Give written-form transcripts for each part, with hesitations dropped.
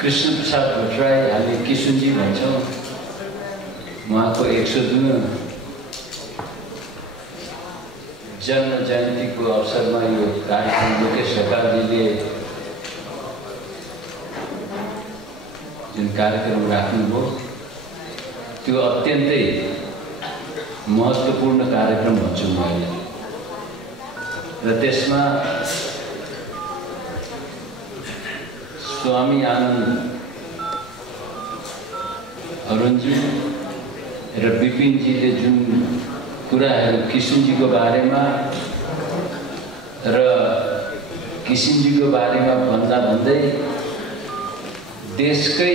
कृष्ण प्रसाद भट्टराई हामी किशुनजी भन्छौँ। उहाँको 102 जन्म जयन्तीको अवसरमा यो कार्यक्रम लोकेश ढकालजीले जुन कार्यक्रम राख्नुभयो त्यो अत्यन्तै महत्त्वपूर्ण कार्यक्रम भन्छु मैले। र त्यसमा स्वामी आनन्द अरुणजी र विपिनजीले जुन कुराहरू किशुनजीको बारेमा र किशुनजीको बारेमा भन्दा भन्दै देशकै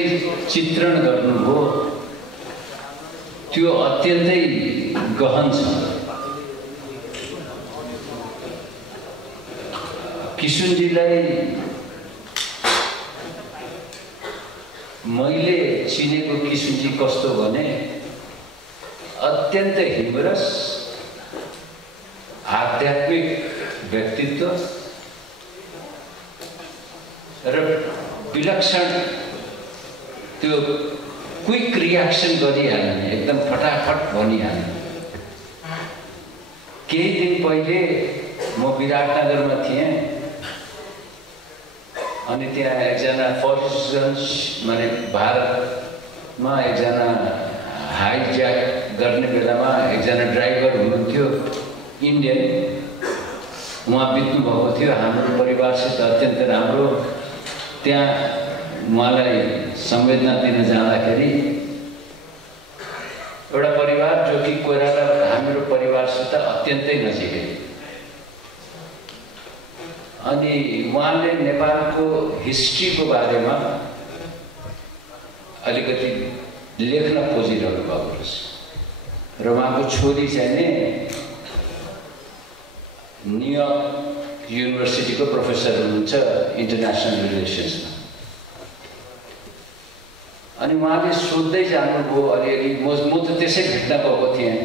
चित्रण गर्नुभयो त्यो अत्यन्तै गहन छ। किशुनजीलाई मैले चिनेको किशुनजी कस्तो भने अत्यन्त हिमरस आध्यात्मिक व्यक्तित्व र विलक्षण त्यो क्विक रियाक्सन गरिहाल्ने, एकदम फटाफट भनिहाल्ने। केही दिन पहिले म विराटनगरमा थिएँ अनि त्यहाँ एकजना फरेस्ट माने भारतमा एकजना हाइज्याक गर्ने बेलामा एकजना ड्राइभर हुनुहुन्थ्यो इन्डियन, उहाँ बित्नुभएको थियो। हाम्रो परिवारसित अत्यन्त राम्रो त्यहाँ उहाँलाई संवेदना दिन जाँदाखेरि एउटा परिवार जो कि कोइराला हाम्रो परिवारसित अत्यन्तै नजिकै, अनि उहाँले नेपालको हिस्ट्रीको बारेमा अलिकति लेख्न खोजिरहनु भएको रहेछ। र उहाँको छोरी चाहिँ नि न्युयोर्क युनिभर्सिटीको प्रोफेसर हुनुहुन्छ इन्टरनेसनल रिलेसन्समा। अनि उहाँले सोध्दै जानुभयो अलिअलि। म त त्यसै भेट्न गएको थिएँ।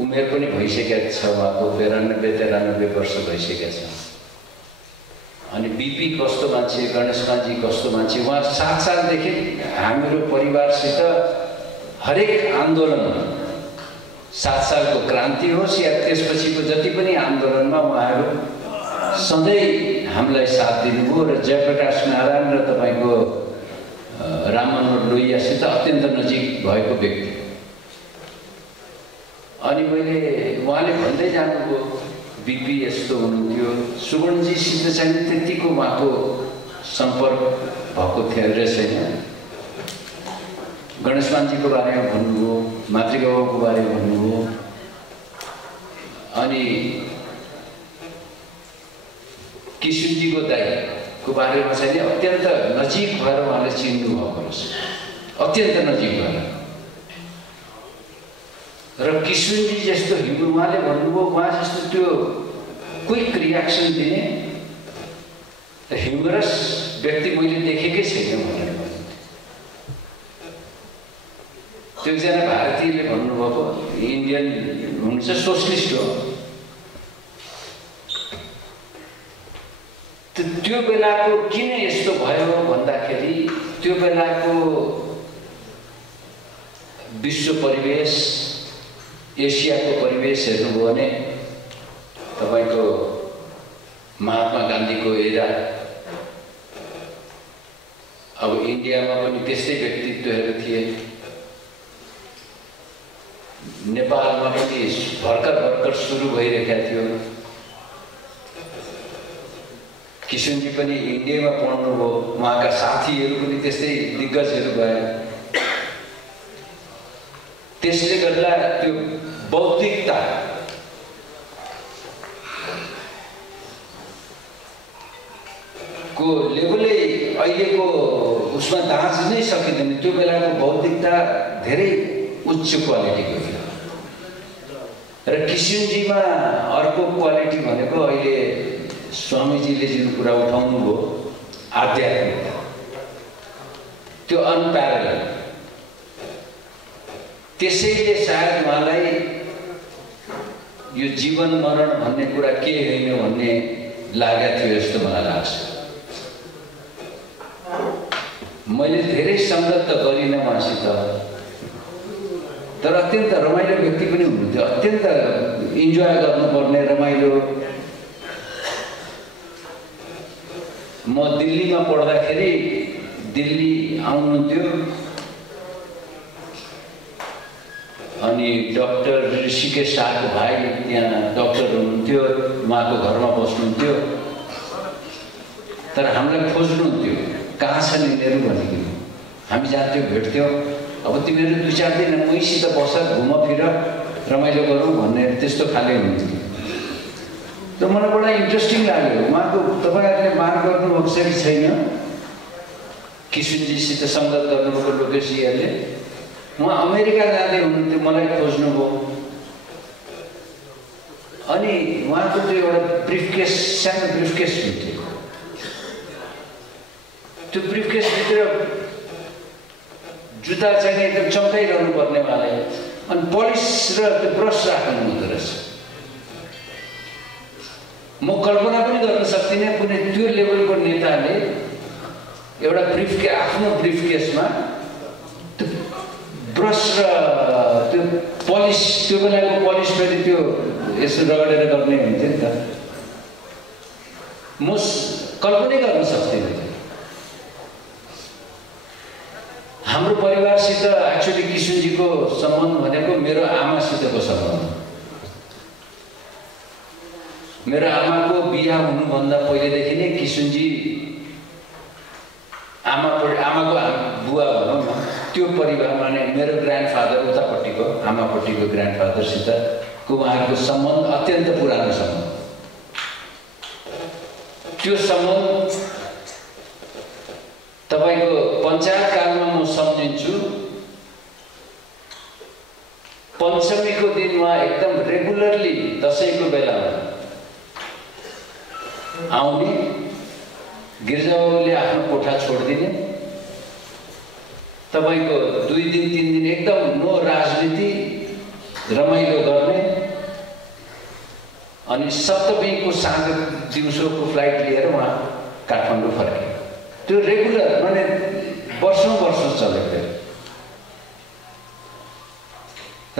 उमेर पनि भइसकेको छ उहाँको, 92-93 वर्ष भइसकेको छ। अनि बिपी कस्तो मान्छे, गणेशमानजी कस्तो मान्छे। उहाँ 7 सालदेखि हाम्रो परिवारसित हरेक आन्दोलन, 7 सालको क्रान्ति होस् या त्यसपछिको जति पनि आन्दोलनमा उहाँहरू सधैँ हामीलाई साथ दिनुभयो। र जयप्रकाश नारायण र तपाईँको राममनोहर लोहियासित अत्यन्त नजिक भएको व्यक्ति। अनि मैले उहाँले भन्दै जानुभयो बिपी यस्तो हुनुहुन्थ्यो। सुवर्णजीसित चाहिँ त्यतिको उहाँको सम्पर्क भएको थियो रहेछ होइन। गणेशमानजीको बारेमा भन्नुभयो, मातृबाबुको बारेमा भन्नुभयो। अनि किशुनजीको दाइको बारेमा चाहिँ अत्यन्त नजिक भएर उहाँले चिन्नु भएको रहेछ, अत्यन्त नजिक भएर। र किशुनजी जस्तो उहाँले भन्नुभयो उहाँ जस्तो त्यो क्विक रियाक्सन दिने ह्युमरस व्यक्ति मैले देखेकै छैन भनेर भन्नुहुन्थ्यो। त्यो एकजना भारतीयले भन्नुभएको, इन्डियन हुनुहुन्छ, सोसलिस्ट हो। त्यो बेलाको किन यस्तो भयो भन्दाखेरि त्यो बेलाको विश्व परिवेश, एसियाको परिवेश हेर्नुभयो भने तपाईको महात्मा गान्धीको एरा, अब इन्डियामा पनि त्यस्तै व्यक्तित्वहरू थिए। नेपालमा पनि भर्खर सुरु भइरहेका थियो। किशुनजी पनि इन्डियामा पढ्नुभयो, उहाँका साथीहरू पनि त्यस्तै दिग्गजहरू भए। त्यसले गर्दा त्यो बौद्धिकता को लेभलै अहिलेको उसमा दाँच नै सकिँदैन। त्यो बेलाको बौद्धिकता धेरै उच्च क्वालिटीको थियो। र किशुनजीमा अर्को क्वालिटी भनेको अहिले स्वामीजीले जुन कुरा उठाउनु भयो आध्यात्मिकता, त्यो अनप्यारल। त्यसैले सायद उहाँलाई यो जीवन मरण भन्ने कुरा के होइन भन्ने लागेको थियो जस्तो मलाई लाग्छ। मैले धेरै सङ्गत त गरिनँ उहाँसित, तर अत्यन्त रमाइलो व्यक्ति पनि हुनुहुन्थ्यो, अत्यन्त इन्जोय गर्नुपर्ने रमाइलो। म दिल्लीमा पढ्दाखेरि दिल्ली आउनुहुन्थ्यो, अनि डाक्टर ऋषिकेश शाहको भाइ त्यहाँ डाक्टर हुनुहुन्थ्यो, उहाँको घरमा बस्नुहुन्थ्यो। तर हामीलाई खोज्नुहुन्थ्यो, कहाँ छन् यिनीहरू भनेको। हामी जान्थ्यौँ, भेट्थ्यौँ। अब तिमीहरू 2-4 दिन मैसित बस, घुम फिर, रमाइलो गरौँ भन्ने त्यस्तो खाले हुन्थ्यो। र मलाई बडा इन्ट्रेस्टिङ लाग्यो। उहाँको तपाईँहरूले मान गर्नुभएको छ कि छैन, किसुनजीसित सङ्गत गर्नुभएको लोकेशजीहरूले। उहाँ अमेरिका जाँदै हुनुहुन्थ्यो, मलाई खोज्नुभयो। अनि उहाँको त्यो एउटा ब्रिफकेस, सानो ब्रिफकेस हुन्थ्यो, त्यो ब्रिफकेसभित्र जुत्ता चाहिँ एकदम चम्काइरहनु पर्नेवाले, अनि पलिस र त्यो ब्रस राख्नु हुँदो रहेछ। म कल्पना पनि गर्न सक्दिनँ कुनै त्यो लेभलको नेताले एउटा आफ्नो ब्रिफकेसमा त्यो ब्रस र त्यो पलिस, त्यो बेलाको पलिस फेरि त्यो यसो रगडेर गर्ने हुन्थ्यो नि त। म कल्पनै गर्न सक्दिनँ। हाम्रो परिवारसित एक्चुअली किसुनजीको सम्बन्ध भनेको मेरो आमासितको सम्बन्ध। मेरो आमाको बिहा हुनुभन्दा पहिलेदेखि नै किसुनजी आमाको बुवा भनौँ न, त्यो परिवारमा नै मेरो ग्रान्डफादर उतापट्टिको आमापट्टिको ग्रान्डफादरसितको उहाँहरूको सम्बन्ध अत्यन्त पुरानो सम्बन्ध। त्यो सम्बन्ध तपाईको पञ्चायत कालमा म सम्झिन्छु। पञ्चमीको दिन उहाँ एकदम रेगुलरली दसैँको बेलामा आउने, गिर्जाबाबुले आफ्नो कोठा छोडिदिने, तपाईँको 2 दिन 3 दिन एकदम नो राजनीति, रमाइलो गर्ने, अनि सप्तमीको साँझ दिउँसोको फ्लाइट लिएर उहाँ काठमाडौँ फर्के। त्यो रेगुलर माने वर्षौं चलेको।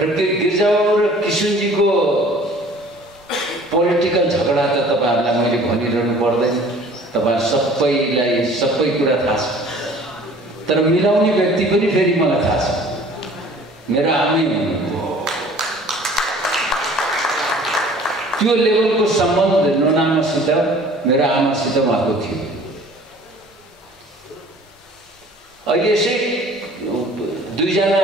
र त्यो गिर्जाबाबु र किसुनजीको पोलिटिकल झगडा त तपाईँहरूलाई मैले भनिरहनु पर्दैन, तपाईँ सबैलाई सबै कुरा थाहा छ। तर मिलाउने व्यक्ति पनि फेरि मलाई थाहा छ, मेरो आमै हुनुहुन्थ्यो। त्यो लेभलको सम्बन्ध नोनामासित मेरो आमासित उहाँको थियो। अहिले चाहिँ 2 जना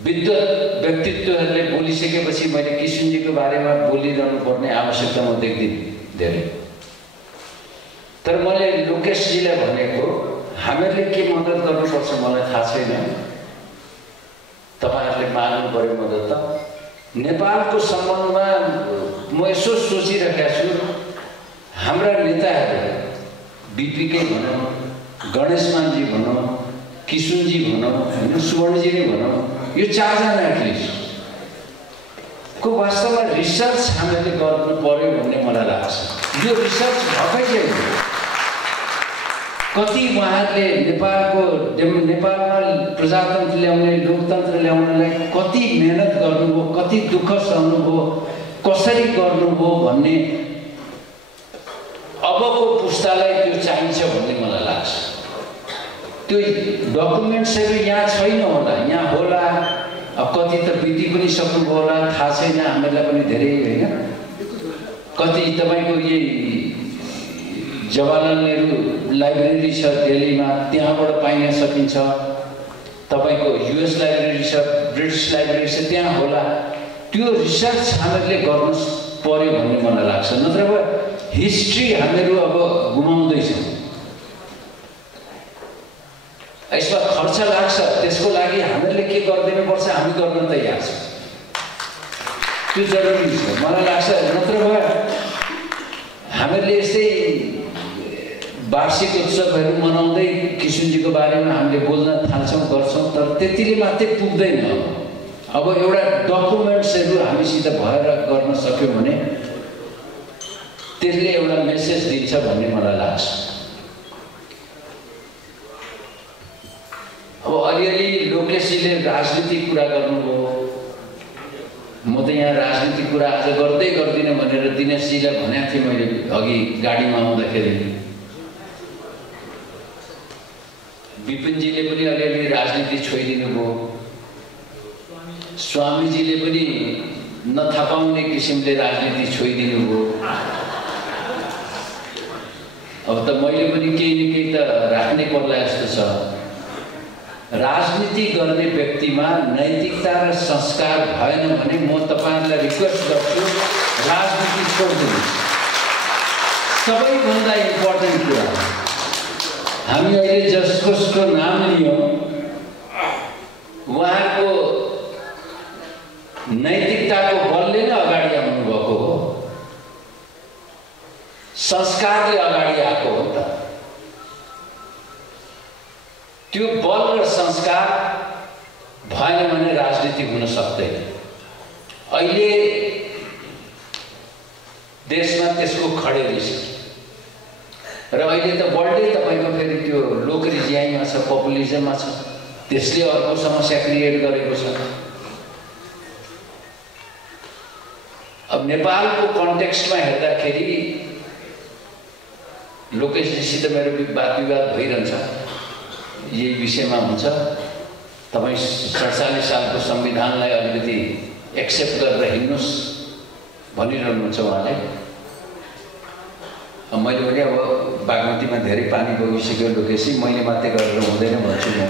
विद्वत व्यक्तित्वहरूले बोलिसकेपछि मैले किसुनजीको बारेमा बोलिरहनु पर्ने आवश्यकता म देख्दिनँ धेरै। तर मैले लोकेशजीलाई भनेको, हामीहरूले के मद्दत गर्नुपर्छ मलाई थाहा छैन, तपाईँहरूले माग्नु पर्यो मद्दत त। नेपालको सम्बन्धमा म यसो सोचिरहेको छु, हाम्रा नेताहरू बिपीकै भनौँ, गणेशमानजी भनौँ, किसुनजी भनौँ, होइन सुवर्णजी नै भनौँ, यो 4 जना एटलिस्ट को वास्तवमा रिसर्च हामीले गर्नु पर्यो भन्ने मलाई लाग्छ। यो रिसर्च भएकै छैन। कति उहाँहरूले नेपालमा प्रजातन्त्र ल्याउने, लोकतन्त्र ल्याउनलाई कति मेहनत गर्नुभयो, कति दुःख सहनुभयो, कसरी गर्नुभयो भन्ने अबको पुस्तालाई त्यो चाहिन्छ भन्ने मलाई लाग्छ। त्यो डकुमेन्ट्सहरू यहाँ छैन होला, यहाँ होला, अब कति त बिति पनि सक्नुभयो होला, थाहा छैन हामीलाई पनि धेरै, होइन। कति तपाईँको यही जवाहरलाल नेहरू लाइब्रेरी छ दिल्लीमा, त्यहाँबाट पाइन सकिन्छ। तपाईँको US लाइब्रेरी छ, ब्रिटिस लाइब्रेरी छ, त्यहाँ होला। त्यो रिसर्च हामीहरूले गर्नु पर्यो भन्ने मलाई लाग्छ। नत्र हिस्ट्री हामीहरू अब गुमाउँदैछौँ। यसमा खर्च लाग्छ, त्यसको लागि हामीहरूले के गरिदिनुपर्छ, हामी गर्न तयार छौँ। त्यो जरुरी छ मलाई लाग्छ। नत्र हामीहरूले यस्तै वार्षिक उत्सवहरू मनाउँदै किसुनजीको बारेमा हामीले बोल्न थाल्छौँ, गर्छौँ, तर त्यतिले मात्रै पुग्दैन। अब एउटा डकुमेन्ट्सहरू हामीसित भएर गर्न सक्यौँ भने त्यसले एउटा मेसेज दिन्छ भन्ने मलाई लाग्छ। लोकेशजीले राजनीतिक कुरा गर्नुभयो। म त यहाँ राजनीतिक कुरा आज गर्दै गर्दिनँ भनेर दिनेशजीलाई भनेको थिएँ मैले अघि गाडीमा आउँदाखेरि। विपिनजीले पनि अलिअलि राजनीति छोइदिनु भयो। स्वामीजीले पनि नथापाउने किसिमले राजनीति छोइदिनु भयो। अब त मैले पनि केही न केही त राख्नै पर्ला जस्तो छ। राजनीति गर्ने व्यक्तिमा नैतिकता र संस्कार भएन भने म तपाईहरुलाई रिक्वेस्ट गर्छु राजनीति छोड्दिनु। सबैभन्दा इम्पोर्टेन्ट कुरा हामी अहिले जसको नाम लियौं उहाँको नैतिकताको बलले नै अगाडि आउनु भएको हो। संस्कारले अगाडि आएको हो त। त्यो बल र संस्कार भएन भने राजनीति हुन सक्दैन। अहिले देशमा त्यसको खडेरी छ र अहिले त वर्ल्डै तपाईको फेरि त्यो लोकरिज्याइमा छ, पपुलिजममा छ। त्यसले अर्को समस्या क्रिएट गरेको छ। अब नेपालको कन्टेक्स्टमा हेर्दाखेरि लोकेशजीसित मेरो वाद विवाद भइरहन्छ, यही विषयमा हुन्छ। तपाईँ 47 सालको संविधानलाई अलिकति एक्सेप्ट गरेर हिँड्नुहोस् भनिरहनुहुन्छ उहाँले। मैले भने अब बागमतीमा धेरै पानी बगिसक्यो लोकेशी, मैले मात्रै गरेर हुँदैन भन्छु म।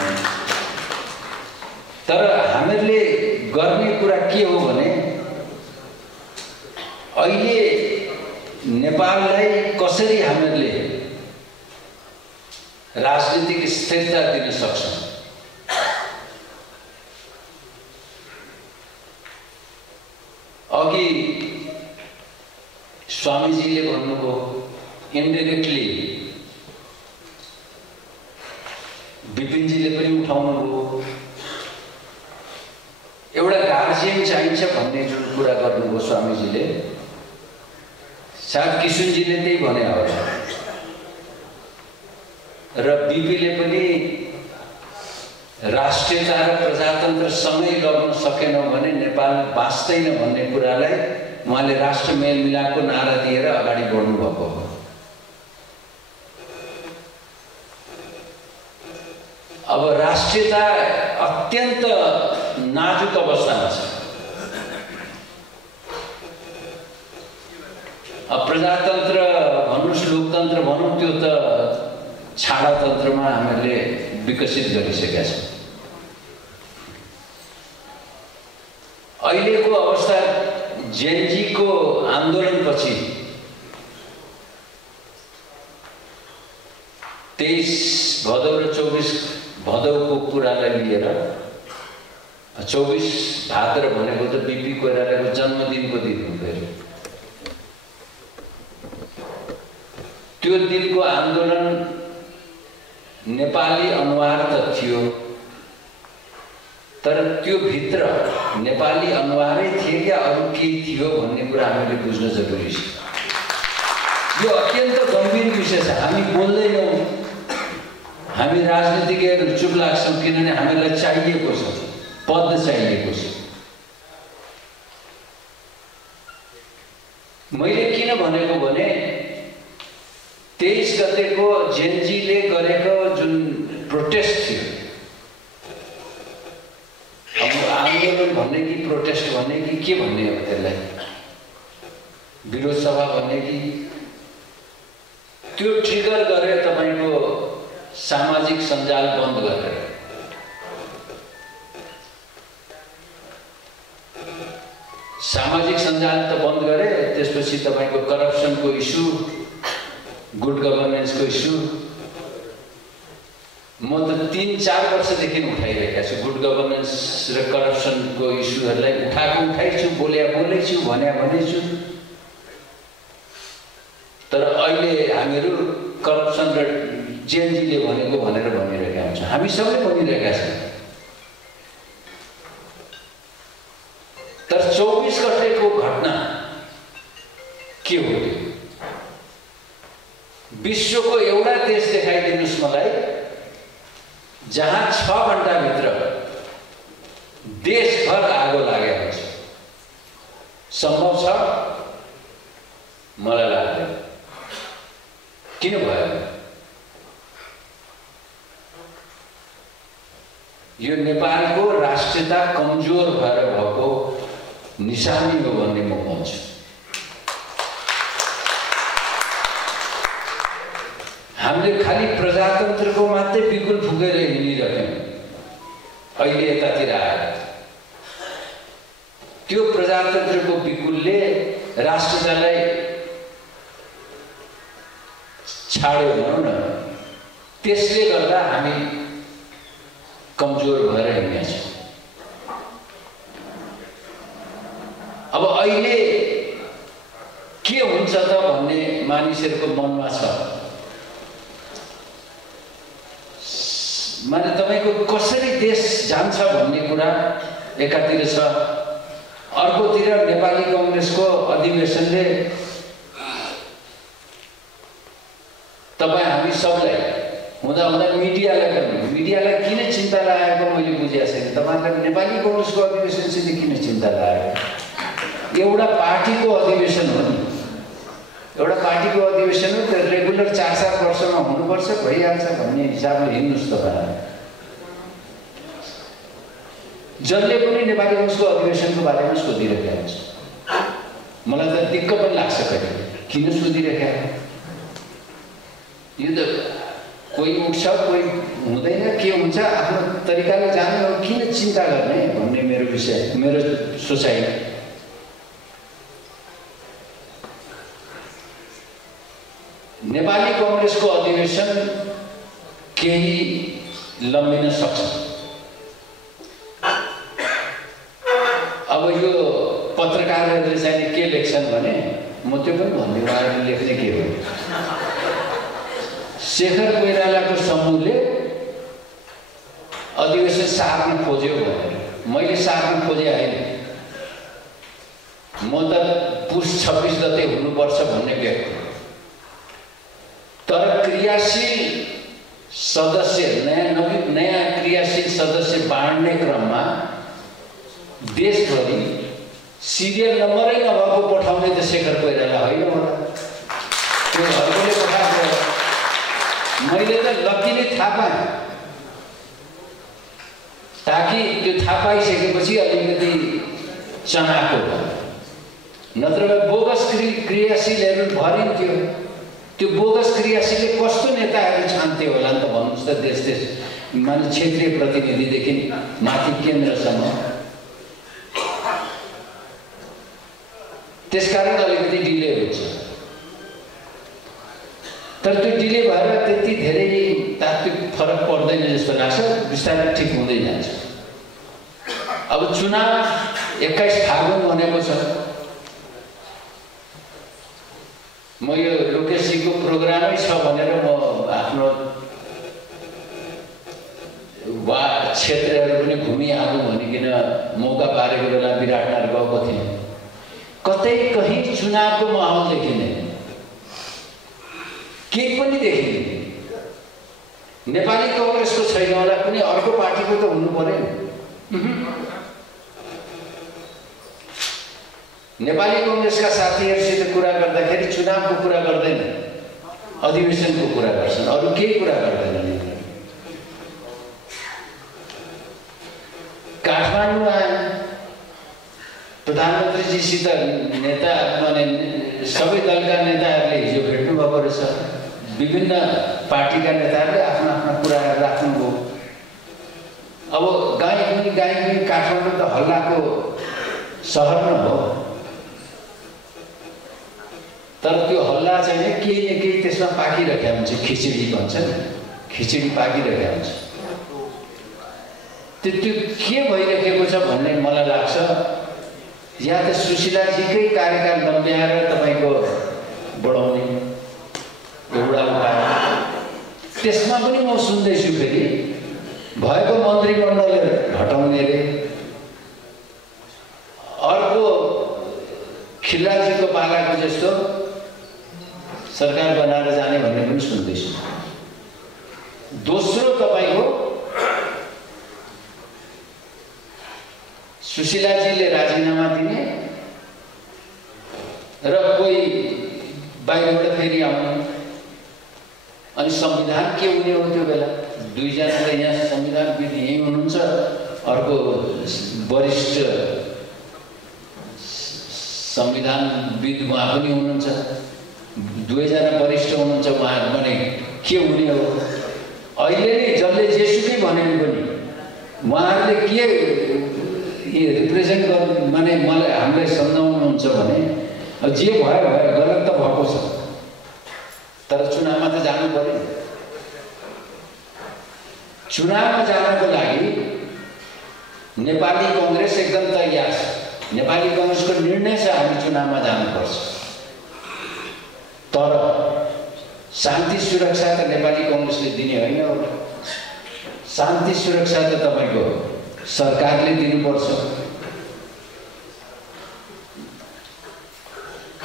तर हामीहरूले गर्ने कुरा के हो भने अहिले नेपाललाई कसरी हामीहरूले राजनीतिक स्थिरता दिन सक्छौं। अघि स्वामीजीले भन्नुभयो इन्डाइरेक्टली, विपिनजीले पनि उठाउनुभयो एउटा गार्जियन चाहिन्छ भन्ने जुन कुरा गर्नुभयो स्वामीजीले, सायद किशुनजीले त्यही भने होला। र बीपीले पनि राष्ट्रियता र प्रजातन्त्र सँगै लग्न सकेनौं भने नेपाल बाँच्दैन भन्ने कुरालाई उहाँले राष्ट्र मेलमिलापको नारा दिएर अगाडि बढ्नु भएको हो। अब राष्ट्रियता अत्यन्त नाजुक अवस्थामा छ। अब प्रजातन्त्र भन्नुस्, लोकतन्त्र भनौँ, त्यो त छाडातन्त्रमा हामीले विकसित गरिसकेका छौँ। अहिलेको अवस्था जेनजीको आन्दोलनपछि 23 भदौ र 24 भदौको कुरालाई लिएर 24 भाद्र भनेको त बीपी कोइरालाको जन्मदिनको दिन हो। फेरि त्यो दिनको आन्दोलन नेपाली अनुहार त थियो, तर त्यो भित्र नेपाली अनुहारै थिए क्या अरू केही थियो भन्ने कुरा हामीले बुझ्न जरुरी छ। यो अत्यन्त गम्भीर विषय छ। हामी बोल्दैनौँ, हामी राजनीतिज्ञहरू चुप लाग्छौँ, किनभने हामीलाई चाहिएको छ, पद चाहिएको छ। मैले किन भनेको भने 23 गतेको जेनजीले गरेको जुन प्रोटेस्ट थियो, अब आन्दोलन भन्ने कि प्रोटेस्ट भन्ने कि के भन्ने हो, त्यसलाई विरोध सभा भन्ने कि, त्यो ट्रिगर गरे तपाईको सामाजिक सञ्जाल बन्द गरेर। सामाजिक सञ्जाल त बन्द गरे, त्यसपछि तपाईको करप्सनको इस्यु, गुड गभर्नेन्सको इस्यु म त 3-4 वर्षदेखि उठाइरहेका छु। गुड गभर्नेन्स र करप्सनको इस्युहरूलाई उठाइछु, बोलेछु, भनेछु। तर अहिले हामीहरू करप्सन र जेनजीले भनेको भनेर भनिरहेका हुन्छौँ। हामी सबै भनिरहेका छौँ। तर 24 गतेको घटना के हो? विश्वको एउटा देश देखाइदिनुस् मलाई जहाँ 6 घण्टाभित्र देशभर आगो लागेको छ। सम्भव छ? मलाई लाग्दैन। किन भयो? यो नेपालको राष्ट्रियता कमजोर भएर भएको निशानी हो भन्ने म भन्छु। हामीले खालि प्रजातन्त्रको मात्रै बिगुल फुकेर हिँडिरहेको अहिले यतातिर आयो। त्यो प्रजातन्त्रको बिगुलले राष्ट्रियतालाई छाड्यो भनौँ न। त्यसले गर्दा हामी कमजोर भएर हिँडेका छौँ। अब अहिले के हुन्छ त भन्ने मानिसहरूको मनमा छ। माने तपाईको कसरी देश जान्छ भन्ने कुरा एकातिर छ, अर्कोतिर नेपाली कांग्रेसको अधिवेशनले तपाईँ हामी सबलाई हुँदा हुँदा मिडियालाई किन चिन्ता लागेको मैले बुझेको छैन। तपाईहरुलाई नेपाली कांग्रेसको अधिवेशनसित किन चिन्ता लागेको? एउटा पार्टीको अधिवेशन हो नि, एउटा पार्टीको अधिवेशन हो। त्यो रेगुलर 4-4 वर्षमा हुनुपर्छ, भइहाल्छ भन्ने हिसाबले हिँड्नुस् तपाईहरु। जसले पनि नेपाली कांग्रेसको अधिवेशनको बारेमा सोधिरहेका हुन्छ। मलाई त दिक्क पनि लाग्छ कहिले, किन सोधिरहेका? यो त कोही उठ्छ कोही हुँदैन, के हुन्छ आफ्नो तरिकाले जाने हो, किन चिन्ता गर्ने भन्ने मेरो विषय, मेरो सोचाइ। नेपाली कांग्रेसको अधिवेशन केही लम्बिन सक्छ। अब यो पत्रकारहरूले चाहिँ के लेख्छन् भने म त्यो पनि भन्दिनँ, उहाँहरूले लेख्ने के हो। शेखर कोइरालाको समूहले अधिवेशन सार्न खोज्यो भनेर। मैले सार्न खोजे होइन, म त पुस 26 गते हुनुपर्छ भन्ने व्यक्ति। तर क्रियाशील सदस्य, नयाँ क्रियाशील सदस्य बाँड्ने क्रममा देशभरि सिरियल नम्बरै नभएको पठाउने त शेखर कोइराला होइन होला। त्यो अर्कोले पठाएको। मैले त लकीले थाहा पाएँ, ताकि त्यो थाहा पाइसकेपछि अलिकति चनाको भयो। नत्र बोगस क्रियाशीलहरू भरिन्थ्यो। त्यो बोगस क्रियाशीलले कस्तो नेताहरू छान्थे होला नि त भन्नुहोस् त। देश माने क्षेत्रीय प्रतिनिधिदेखि माथि केन्द्रसम्म। त्यसकारण अलिकति डिले हुन्छ। तर त्यो डिले भएर त्यति धेरै तात्विक फरक पर्दैन जस्तो लाग्छ। बिस्तारै ठिक हुँदै जान्छ। अब चुनाव 21 फागुन भनेको छ। म यो लोकेशजीको प्रोग्रामै छ भनेर म आफ्नो क्षेत्रहरू पनि घुमिहालौँ भनिकन मौका पारेको बेला विराटनगर गएको थिएँ। कतै कहीँ चुनावको माहौल देखिँदैन, केही पनि देखिँदैन। नेपाली कांग्रेसको छैन होला, कुनै अर्को पार्टीको त हुनु पर्यो। नेपाली कांग्रेसका साथीहरूसित कुरा गर्दाखेरि चुनावको कुरा गर्दैन, अधिवेशनको कुरा गर्छन्, अरू केही कुरा गर्दैनन्। काठमाडौँ आए, प्रधानमन्त्रीजीसित नेता माने सबै दलका नेताहरूले हिजो भेट्नु भएको रहेछ। विभिन्न पार्टीका नेताहरूले आफ्ना कुराहरू राख्नुभयो। अब गाई पनि काठमाडौँ त हल्लाको सहर न हो, तर त्यो हल्ला चाहिँ केही न केही त्यसमा पाकिरहेको हुन्छ। खिचडी भन्छ नि, खिचडी पाकिरहेको हुन्छ। त्यो के भइरहेको छ भन्ने मलाई लाग्छ या त सुशीलाजीकै कार्यकाल लम्ब्याएर तपाईँको बढाउने एउटा उपाय। त्यसमा पनि म सुन्दैछु फेरि भएको मन्त्रीमण्डल घटाउने रे, अर्को खिल्लाजीको पालाको जस्तो सरकार बनाएर जाने भन्ने पनि सुन्दैछु। दोस्रो, तपाईँको सुशीलाजीले राजीनामा दिने र कोही बाहिरबाट फेरि आउने अनि संविधान के हुने हो त्यो बेला? दुईजनाले यहाँ संविधानविद यही हुनुहुन्छ, अर्को वरिष्ठ संविधानविद उहाँ पनि हुनुहुन्छ, दुवैजना वरिष्ठ हुनुहुन्छ, उहाँहरू भने के हुने हो? अहिले नै जसले जेसुकै भने पनि उहाँहरूले के रिप्रेजेन्ट गर्नु माने मलाई हामीलाई सम्झाउनुहुन्छ भने जे भयो भयो, गलत त भएको छ, तर चुनावमा त जानु पर्यो। चुनावमा जानको लागि नेपाली कांग्रेस एकदम तयार छ। नेपाली कांग्रेसको निर्णय छ हामी चुनावमा जानुपर्छ, तर शान्ति सुरक्षा त नेपाली कांग्रेसले दिने होइन हो। शान्ति सुरक्षा त तपाईको सरकारले दिनुपर्छ।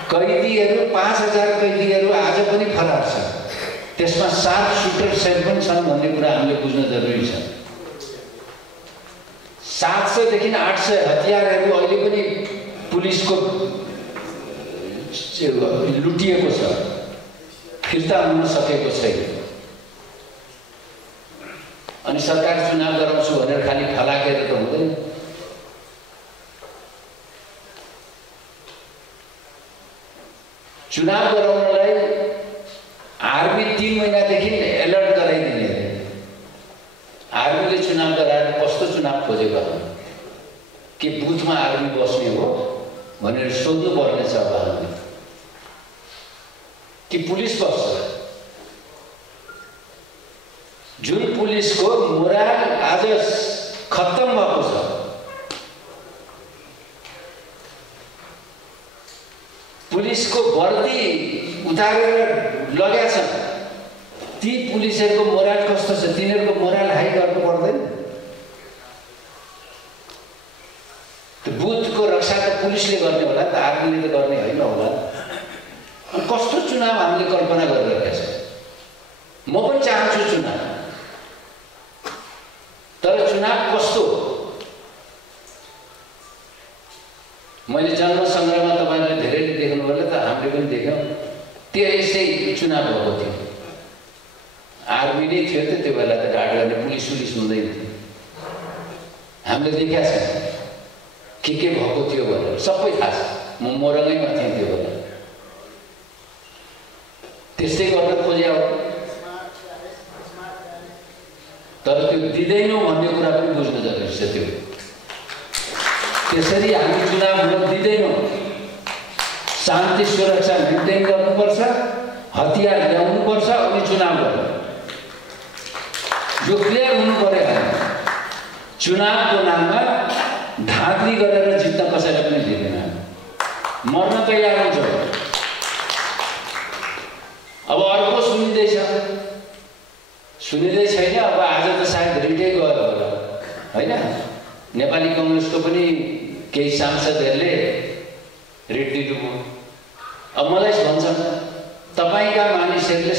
कैदीहरू 5000 कैदीहरू आज पनि फरार छन्, त्यसमा 7 सुटर सेल पनि छन् भन्ने कुरा हामीले बुझ्न जरुरी छ। 700 देखि 800 हतियारहरू अहिले पनि पुलिसको लुटिएको छ, फिर्ता हुन सकेको छैन। अनि सरकार चुनाव गराउँछु भनेर खाली फलाकेर त हुँदैन। चुनाव गराउनलाई आर्मी 3 महिनादेखि अलर्ट गराइदिने। आर्मीले चुनाव गराएर कस्तो चुनाव खोजेको हो कि बुथमा आर्मी बस्ने हो भनेर सोध्नु पर्ने छ। अब कि पुलिस बस्छ, जुन पुलिसको मोराल आज खत्तम भएको छ। पुलिसको वर्दी उतारेर लगेका छन्, ती पुलिसहरूको मोराल कस्तो छ? तिनीहरूको मोराल हाई गर्नु पर्दैन? बुथको रक्षा त पुलिसले गर्ने होला, त आर्मीले त गर्ने होइन होला। कस्तो चुनाव हामीले कल्पना गरिरहेका छौँ? म पनि चाहन्छु चुनाव, तर चुनाव कस्तो? मैले जन्म सङ्ग्रहमा तपाईले धेरैले देख्नु होला, त हामीले पनि देख्यौँ। त्यसै चुनाव भएको थियो, आर्मी नै थियो त्यो बेला, त गार्ड गर्ने पुलिस हुँदैन थियो। हामीले देखेका छौँ के भएको थियो भनेर, सबै थाहा छ। म मोरङैमा थिएँ त्यो बेला। त्यस्तै गर्न खोजे हो, तर त्यो दिँदैनौँ भन्ने कुरा पनि बुझ्नु जरुरी छ। त्यो त्यसरी हामी चुनाव हुन दिँदैनौँ। शान्ति सुरक्षा मेन्टेन गर्नुपर्छ, हतियार ल्याउनुपर्छ अनि चुनाव गर्नु। यो क्लियर हुनु पर्यो। चुनावको नाममा धाँधली गरेर जित्न कसैलाई पनि दिँदैन। मर्न तयार हुन्छ। अब अर्को सुनिँदै छैन। अब आज त सायद रिटै गयो होला, होइन? नेपाली कांग्रेसको पनि केही सांसदहरूले रिट दिनुभयो। अब मलाई भन्छन् तपाईका मानिसहरूले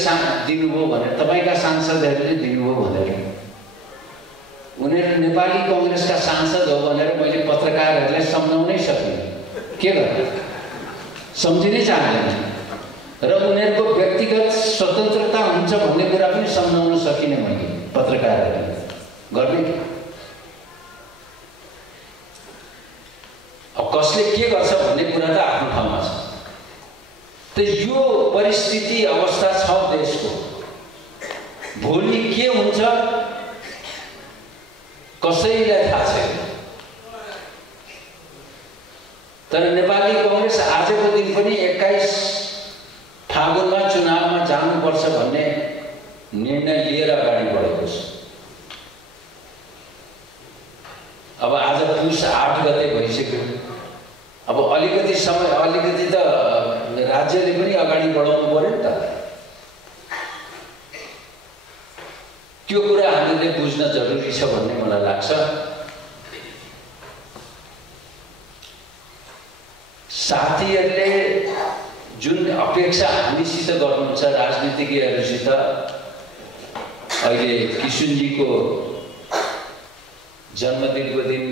दिनुभयो भनेर, तपाईका सांसदहरूले दिनुभयो भनेर। उनीहरू नेपाली कांग्रेसका सांसद हो भनेर मैले पत्रकारहरूलाई सम्झाउनै सकिनँ। के गर्नु? सम्झिनै चाहँदैन। र उनीहरूको व्यक्तिगत स्वतन्त्रता हुन्छ भन्ने कुरा पनि सम्झाउन सकिनँ मैले पत्रकारहरूले। गर्ने अब कसले के गर्छ भन्ने कुरा त आफ्नो ठाउँमा छ। त यो परिस्थिति अवस्था छ देशको। भोलि के हुन्छ कसैलाई थाहा छैन। तर नेपाली कांग्रेस आजको दिन पनि 21 फागुनमा चुनावमा जानुपर्छ भन्ने निर्णय लिएर अगाडि बढेको छ। अब आज पुस 8 गते भइसक्यो। अब अलिकति समय, अलिकति त राज्यले पनि अगाडि बढाउनु पर्यो नि त। त्यो कुरा हामीले बुझ्न जरुरी छ भन्ने मलाई लाग्छ। साथीहरूले जुन अपेक्षा हामीसित गर्नुहुन्छ, राजनीतिज्ञहरूसित, अहिले किशुनजीको जन्मदिनको दिन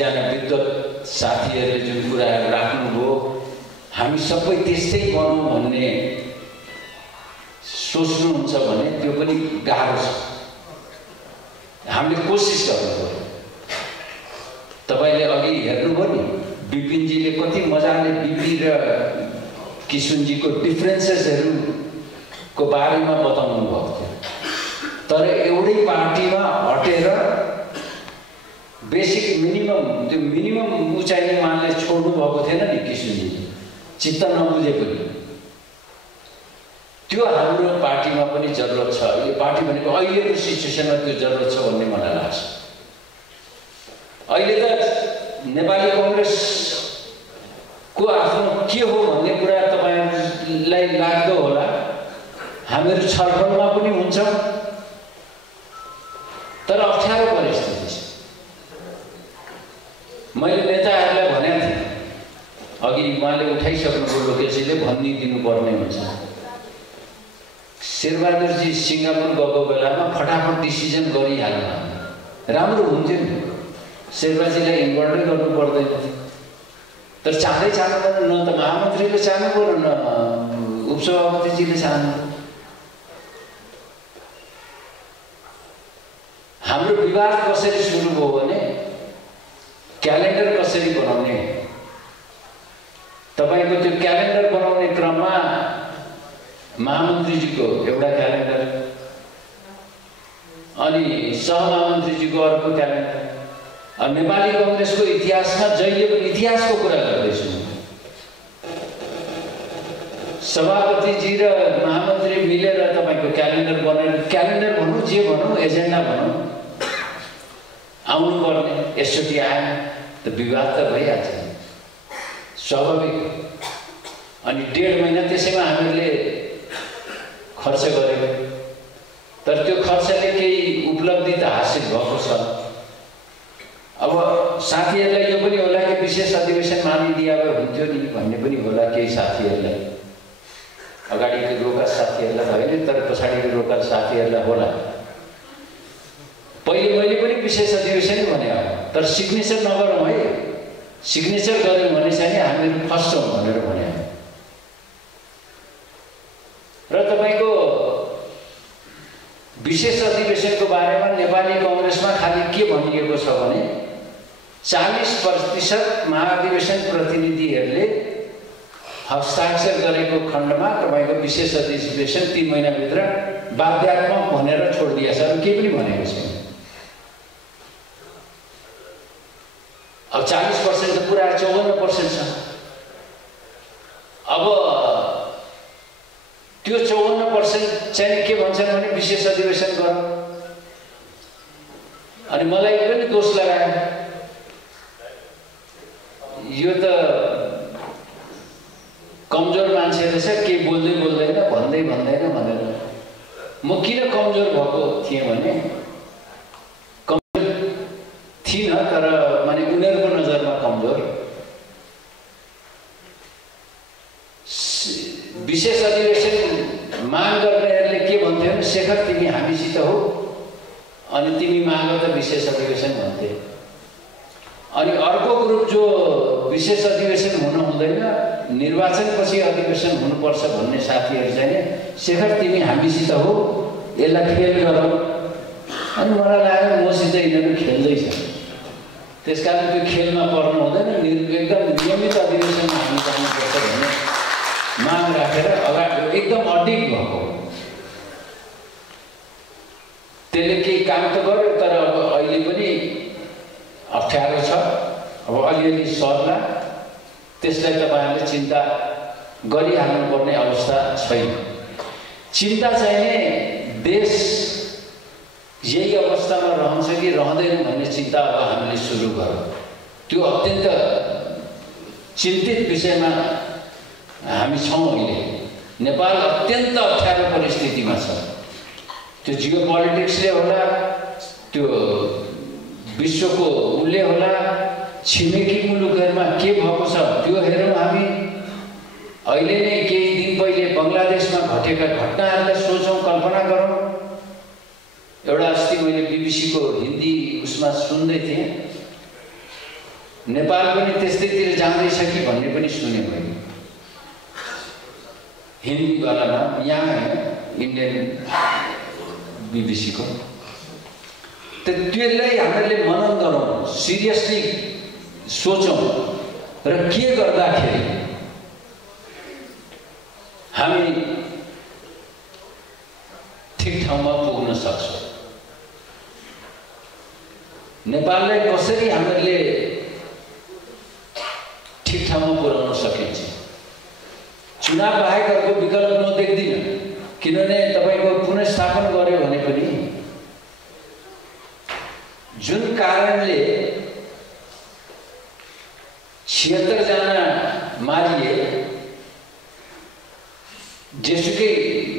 दुईजना विद्वत साथीहरूले जुन कुराहरू राख्नुभयो हामी सबै त्यस्तै बनौँ भन्ने सोच्नुहुन्छ भने त्यो पनि गाह्रो छ। हामीले कोसिस गर्नुपर्यो। तपाईँले अघि हेर्नुभयो नि विपिनजीले कति मजाले बिपी र किशुनजीको डिफ्रेन्सेसहरूको बारेमा बताउनु भएको थियो। तर एउटै पार्टीमा हटेर बेसिक मिनिमम त्यो मिनिमम उचाइ उहाँले छोड्नु भएको थिएन नि किशुनजीले, चित्त नबुझे पनि। त्यो हाम्रो पार्टीमा पनि जरुरत छ। यो पार्टी भनेको अहिलेको सिचुएसनमा त्यो जरुरत छ भन्ने मलाई लाग्छ। अहिले त नेपाली कांग्रेसको आफ्नो के हो भन्ने कुरा तपाईहरुलाई लाग्दो होला। हामीहरू छलफलमा पनि हुन्छौं, तर अप्ठ्यारो परिस्थिति छ। मैले नेताहरूलाई भनेको थिएँ, अघि उहाँले उठाइसक्नुभयो, लोकेशजीले भनिदिनु पर्ने हुन्छ। शेरबहादुरजी सिङ्गापुर गएको बेलामा फटाफट डिसिजन गरिहाल्नु राम्रो हुन्थ्यो नि। शेरबाजीलाई इन्भल्भै गर्नु पर्दैन, तर चाँदै चाहनु न त महामन्त्रीले चाहनु पर्यो न उपसभापतिजीले चाहनु। हाम्रो विवाद कसरी सुरु भयो भने क्यालेन्डर कसरी बनाउने, तपाईको त्यो क्यालेन्डर बनाउने क्रममा महामन्त्रीजीको एउटा क्यालेन्डर अनि सहमहामन्त्रीजीको अर्को क्यालेन्डर। नेपाली कांग्रेसको इतिहासमा जहिले पनि इतिहासको कुरा गर्दैछु, सभापतिजी र महामन्त्री मिलेर तपाईको क्यालेन्डर बनाएर, क्यालेन्डर भनौँ जे भनौँ एजेन्डा भनौँ, आउनु पर्ने। यसचोटि आएन त विवाद त भइहाल्छ, स्वाभाविक। अनि 1.5 महिना त्यसैमा हामीले खर्च गरेको, तर त्यो खर्चले केही उपलब्धि त हासिल भएको छ। अब साथीहरूलाई यो पनि होला कि विशेष अधिवेशन मानिदिया भए हुन्थ्यो नि भन्ने पनि होला केही साथीहरूलाई, अगाडिको रोका साथीहरूलाई होइन, तर पछाडिको रोका साथीहरूलाई होला। पहिले मैले पनि विशेष अधिवेशनै भने हो, तर सिग्नेचर नगरौँ है, सिग्नेचर गऱ्यौँ भने चाहिँ हामीहरू फस्छौँ भनेर भने। र तपाईको विशेष अधिवेशनको बारेमा नेपाली कांग्रेसमा खाली के भनिएको छ भने 40% महाधिवेशन प्रतिनिधिहरूले हस्ताक्षर गरेको खण्डमा तपाईको विशेष अधिवेशन 3 महिनाभित्र बाध्यात्मक भनेर छोडिदिएको छ। अरू केही पनि भनेको छैन। अब 40% त पुरा 54% छ। अब त्यो 54% चाहिँ के भन्छन् भने विशेष अधिवेशन गरौँ। अनि मलाई पनि दोष लगाए, यो त कमजोर मान्छे रहेछ, के बोल्दै बोल्दैन भन्दै भन्दैन भनेर। म किन कमजोर भएको थिएँ भने कमजोर थिइनँ, तर माने उनीहरूको नजरमा कमजोर। विशेष अधिवेशन माग गर्नेहरूले के भन्थ्यो भने शेखर तिमी हामीसित हो, अनि तिमी माग त विशेष अधिवेशन भन्थे। अनि अर्को ग्रुप जो विशेष अधिवेशन हुन हुँदैन, निर्वाचनपछि अधिवेशन हुनुपर्छ भन्ने साथीहरू चाहिँ शेखर तिमी हामीसित हो, यसलाई फेल गरौँ। अनि मलाई लाग्यो मसित यिनीहरू खेल्दैछ, त्यसकारण त्यो खेलमा पर्नु हुँदैन, एकदम नियमित अधिवेशनमा हामी जानुपर्छ भन्ने माग राखेर अगाडि एकदम अडिग भएको। त्यसले केही काम त गर्यो, तर अब अहिले पनि अप्ठ्यारो छ। अब अलिअलि सर्ला, त्यसलाई तपाईहरुले चिन्ता गरिहाल्नुपर्ने अवस्था छैन। चिन्ता चाहिँ देश यही अवस्थामा रहन्छ कि रहँदैन भन्ने चिन्ता अब हामीले सुरु गरौँ। त्यो अत्यन्त चिन्तित विषयमा हामी छौँ। अहिले नेपाल अत्यन्त अप्ठ्यारो परिस्थितिमा छ। त्यो जियो पोलिटिक्सले होला, त्यो विश्वको उसले होला, छिमेकी मुलुकहरुमा के भएको छ त्यो हेरौँ हामी। अहिले नै केही दिन पहिले बंगलादेशमा घटेका घटनाहरूलाई सोचौँ, कल्पना गरौँ। एउटा अस्ति मैले बीबीसी को हिन्दी उसमा सुन्दै थिएँ, नेपाल पनि त्यस्तैतिर जाँदैछ कि भन्ने पनि सुने मैले हिन्दीवालामा, यहाँ होइन इन्डियन BBC को। त्यसलाई हामीले मनन गरौँ, सिरियसली सोचौँ र के गर्दाखेरि हामी ठिक ठाउँमा पुग्न सक्छौँ। नेपाललाई कसरी हामीले ठिक ठाउँमा पुर्याउन सकिन्छ। चुनाव बाहेक अर्को विकल्प म देख्दिनँ, किनभने तपाईको पुनर्स्थापन गर्यो भने पनि जुन कारणले 76 जना मारिए, जेसुकै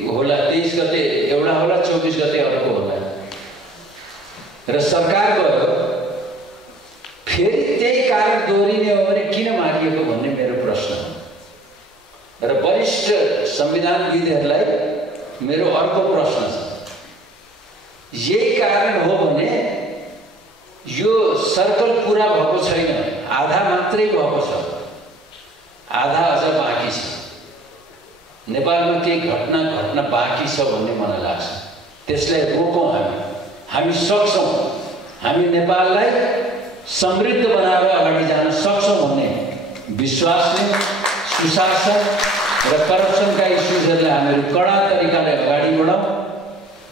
होला 23 गते एउटा होला, 24 गते अर्को होला र सरकार गयो, फेरि त्यही कारण दोहोरिने हो भने किन मारिएको भन्ने मेरो प्रश्न हो। र वरिष्ठ संविधानविदहरूलाई मेरो अर्को प्रश्न छ, यही कारण हो भने यो सर्कल पूरा भएको छैन, आधा मात्रै भएको छ, आधा अझ बाँकी छ। नेपालमा केही घटना घट्न बाँकी छ भन्ने मलाई लाग्छ। त्यसलाई रोकौँ, हामी सक्छौँ, हामी नेपाललाई समृद्ध बनाएर अगाडि जान सक्छौँ भन्ने विश्वासले सुशासन र करप्सनका इस्युजहरूलाई हामीहरू कडा तरिकाले अगाडि बढाउँ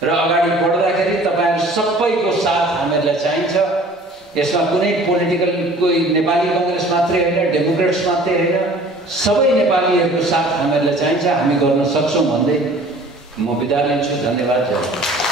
र अगाडि बढ्दाखेरि तपाईहरु सबैको साथ हामीहरूलाई चाहिन्छ। यसमा कुनै पोलिटिकल कोही नेपाली कांग्रेस मात्रै हैन, डेमोक्रेट्स मात्रै हैन, सबै नेपालीहरूको साथ हामीहरूलाई चाहिन्छ। हामी गर्न सक्छौँ भन्दै म बिदा लिन्छु। धन्यवाद।